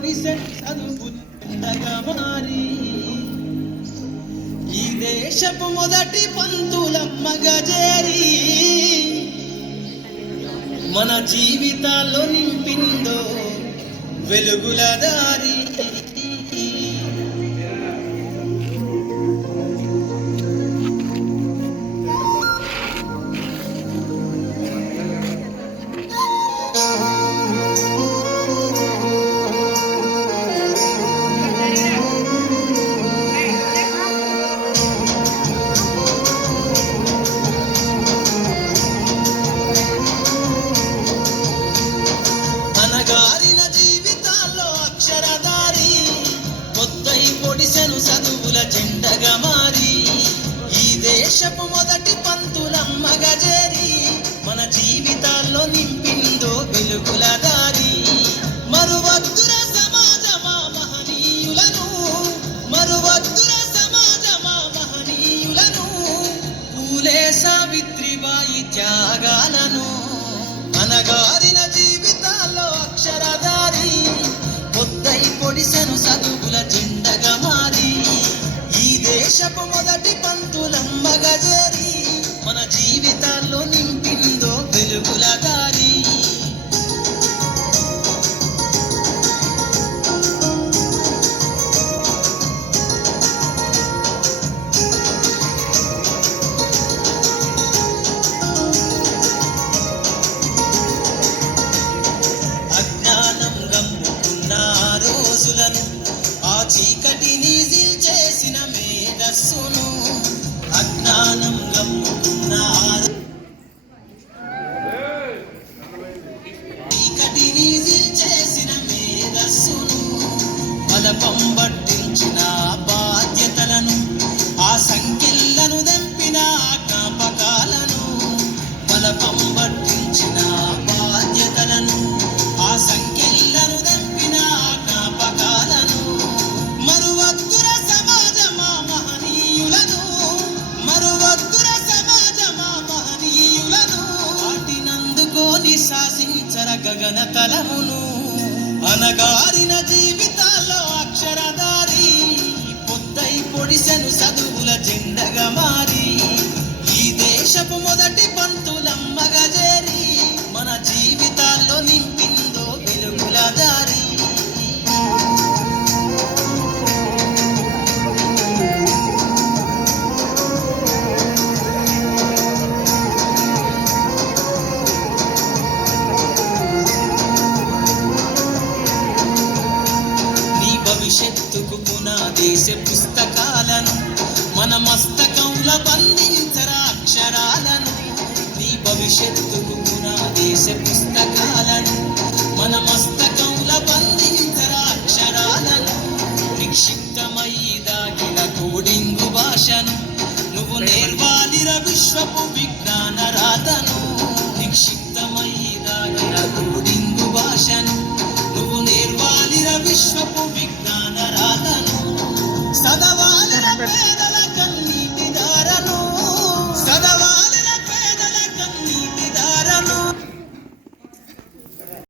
పొడిసెట్ చదువుండగా మారి ఈ దేశపు మొదటి పంతులమ్మగా చేరి మన జీవితాల్లో నింపిందో వెలుగుల దారి. చదువుల జెండగా మారి ఈ దేశపు మొదటి పంతులమ్మగా చేరి మన జీవితాల్లో నింపిందో వెలుగుల దారి. మరువద్దుర సమాజమా మహనీయులను, మరువద్దుర సమాజమా మహనీయులను, పూలే సావిత్రిబాయి త్యాగాలను. అనగారిన జీవితాల్లో అక్షరధారి పొద్దై పొడిసెను చదువుల జెండగా మారి ఈ దేశపు మొదటి పంతులమ్మగా చేరి మన జీవితాల్లో నింపిందో వెలుగుల దారి. అజ్ఞానం గమ్ముకున్న రోజులను, ఆ చీకటిని చేసిన మేధస్సును, అజ్ఞానం గమ్ముకున్న చీకటిని చేసిన మేధస్సును, పదపం పట్టించిన బాధ్యతలను, ఆ సంఖ్యలను దంపిన జ్ఞాపకాలను, పదపం పట్టించిన బాధ్యతలను, ఆ సంఖ్యలను దంపిన జ్ఞాపకాలను. మరువద్దుర సమాజమా మహనీయులను, మరువద్దుర సమాజమా మహనీయులను, వాటినందుకోని శాసించర గగన తలమును. అనగారిన జీవితాల్లో అక్షరధారి పొద్దై పొడిసెను చదువుల జెండగా మారి ఈ దేశపు మొదటి పంతులమ్మగా చేరి మన జీవితాల్లో నింపిందో వెలుగుల దారి. భవిష్యత్తుకు పునాదేశ పుస్తకాలను మన మస్తకంలో బంధించరా అక్షరాలను. నీ భవిష్యత్తుకు పునాదేశ పుస్తకాలను మన మస్తకంలో బంధించరా అక్షరాలను. నిక్షిప్తమై దాగిన కోడింగు భాషను నువ్వు నేర్వాలిర విశ్వపు విజ్ఞాన రాతను.